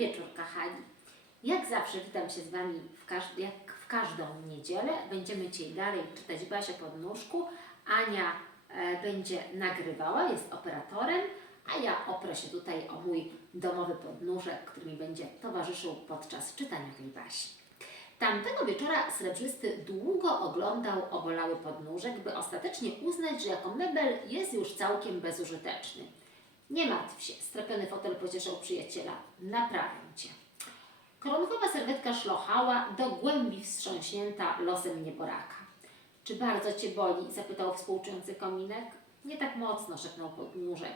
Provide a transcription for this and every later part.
wieczór, kochani. Jak zawsze witam się z Wami w każ- jak w każdą niedzielę. Będziemy dzisiaj dalej czytać Basię pod nóżku. Ania e, będzie nagrywała, jest operatorem, a ja oprę się tutaj o mój domowy podnóżek, który mi będzie towarzyszył podczas czytania tej baśni. Tamtego wieczora srebrzysty długo oglądał obolały podnóżek, by ostatecznie uznać, że jako mebel jest już całkiem bezużyteczny. Nie martw się, strapiony fotel pocieszał przyjaciela. Naprawię cię. Koronkowa serwetka szlochała, do głębi wstrząśnięta losem nieboraka. Czy bardzo cię boli? zapytał współczujący kominek. Nie tak mocno, szepnął podnóżek.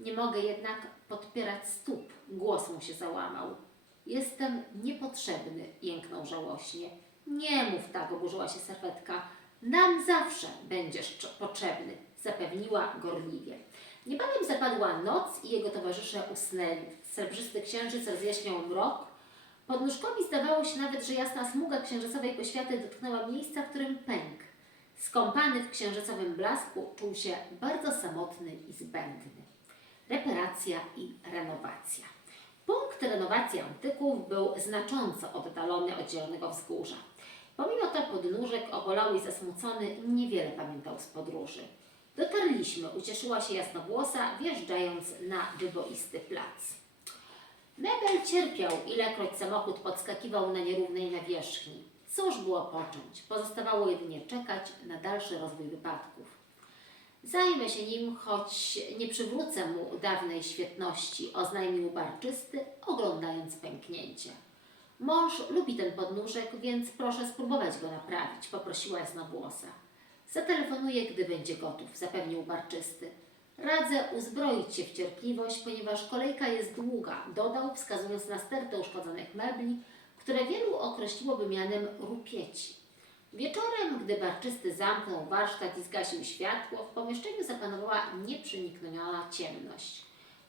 Nie mogę jednak podpierać stóp. Głos mu się załamał. Jestem niepotrzebny, jęknął żałośnie. Nie mów tak, oburzyła się serwetka. Nam zawsze będziesz potrzebny, zapewniła gorliwie. Niebawem zapadła noc i jego towarzysze usnęli. Srebrzysty księżyc rozjaśniał mrok. Podnóżkowi zdawało się nawet, że jasna smuga księżycowej poświaty dotknęła miejsca, w którym pękł. Skąpany w księżycowym blasku czuł się bardzo samotny i zbędny. Reparacja i renowacja. Punkt renowacji antyków był znacząco oddalony od zielonego wzgórza. Pomimo to podnóżek obolały i zasmucony niewiele pamiętał z podróży. Dotarliśmy, ucieszyła się jasnowłosa, wjeżdżając na wyboisty plac. Mebel cierpiał, ilekroć samochód podskakiwał na nierównej nawierzchni. Cóż było począć? Pozostawało jedynie czekać na dalszy rozwój wypadków. Zajmę się nim, choć nie przywrócę mu dawnej świetności, oznajmił barczysty, oglądając pęknięcie. Mąż lubi ten podnóżek, więc proszę spróbować go naprawić, poprosiła jasnowłosa. Zatelefonuję, gdy będzie gotów, zapewnił barczysty. Radzę uzbroić się w cierpliwość, ponieważ kolejka jest długa, dodał, wskazując na stertę uszkodzonych mebli, które wielu określiłoby mianem rupieci. Wieczorem, gdy barczysty zamknął warsztat i zgasił światło, w pomieszczeniu zapanowała nieprzenikniona ciemność.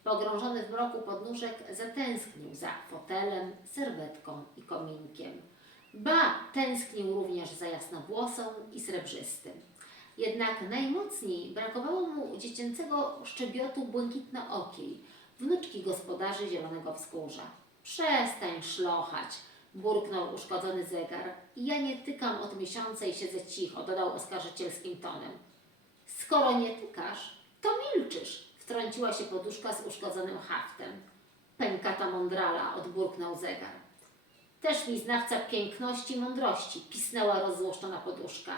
Pogrążony w mroku podnóżek zatęsknił za fotelem, serwetką i kominkiem. Ba, tęsknił również za jasnowłosą i srebrzystym. Jednak najmocniej brakowało mu dziecięcego szczebiotu błękitnookiej, wnuczki gospodarzy Zielonego Wzgórza. Przestań szlochać, burknął uszkodzony zegar. Ja nie tykam od miesiąca i siedzę cicho, dodał oskarżycielskim tonem. Skoro nie tykasz, to milczysz, wtrąciła się poduszka z uszkodzonym haftem. Pękata mądrala, odburknął zegar. Też mi znawca piękności i mądrości, pisnęła rozzłoszczona poduszka.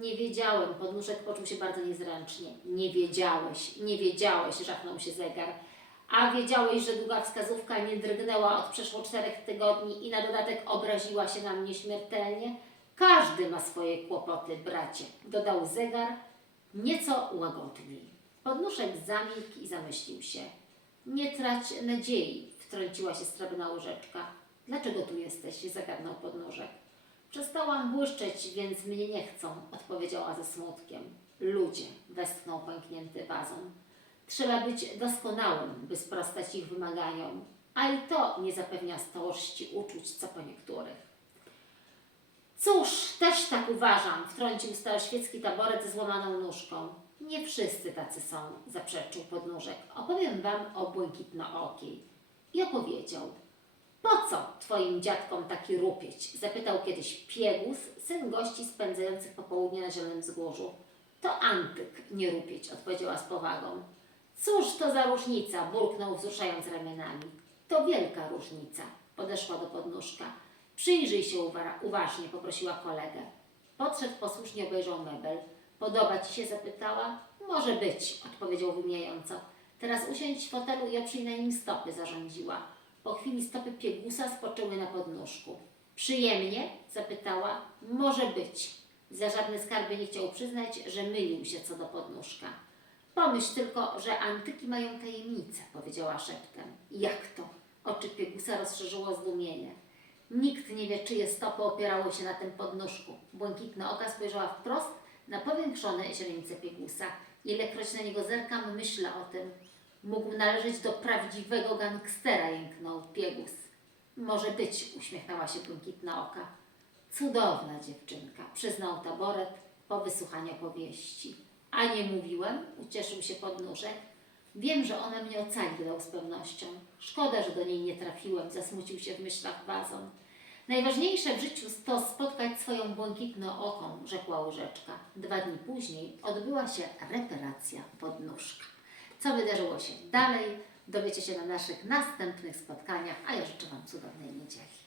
Nie wiedziałem, podnóżek poczuł się bardzo niezręcznie. Nie wiedziałeś, nie wiedziałeś, żachnął się zegar. A wiedziałeś, że długa wskazówka nie drgnęła od przeszło czterech tygodni i na dodatek obraziła się na mnie śmiertelnie? Każdy ma swoje kłopoty, bracie, dodał zegar nieco łagodniej. Podnóżek zamilkł i zamyślił się. Nie trać nadziei, wtrąciła się srebrna łyżeczka. Dlaczego tu jesteś? zagadnął podnóżek. Przestałam błyszczeć, więc mnie nie chcą, odpowiedziała ze smutkiem. Ludzie, westchnął pęknięty wazon. Trzeba być doskonałym, by sprostać ich wymaganiom, a i to nie zapewnia stałości uczuć, co po niektórych. Cóż, też tak uważam, wtrącił staroświecki taboret ze złamaną nóżką. Nie wszyscy tacy są, zaprzeczył podnóżek. Opowiem wam o błękitnookiej. I opowiedział. Po co twoim dziadkom taki rupieć? Zapytał kiedyś Piegus, syn gości spędzających popołudnie na Zielonym Wzgórzu. To antyk, nie rupieć, odpowiedziała z powagą. Cóż to za różnica, burknął wzruszając ramionami. To wielka różnica, podeszła do podnóżka. Przyjrzyj się uwa- uważnie, poprosiła kolegę. Podszedł posłusznie, obejrzał mebel. Podoba ci się? zapytała. Może być, odpowiedział wymijająco. Teraz usiądź w fotelu i oprzyj na nim stopy, zarządziła. Po chwili stopy piegusa spoczęły na podnóżku. Przyjemnie? zapytała. Może być. Za żadne skarby nie chciał przyznać, że mylił się co do podnóżka. Pomyśl tylko, że antyki mają tajemnicę, powiedziała szeptem. Jak to? Oczy piegusa rozszerzyło zdumienie. Nikt nie wie, czyje stopy opierały się na tym podnóżku. Błękitna oka spojrzała wprost na powiększone źrenice piegusa. Ilekroć na niego zerkam, myślę o tym. Mógł należeć do prawdziwego gangstera, jęknął Piegus. Może być, uśmiechnęła się błękitna oka. Cudowna dziewczynka, przyznał taboret po wysłuchaniu powieści. A nie mówiłem, ucieszył się podnóżek. Wiem, że ona mnie ocali, z pewnością. Szkoda, że do niej nie trafiłem, zasmucił się w myślach wazon. Najważniejsze w życiu to spotkać swoją błękitną oką, rzekła łyżeczka. Dwa dni później odbyła się reparacja podnóżka co wydarzyło się dalej. Dowiecie się na naszych następnych spotkaniach, a ja życzę Wam cudownej niedzieli.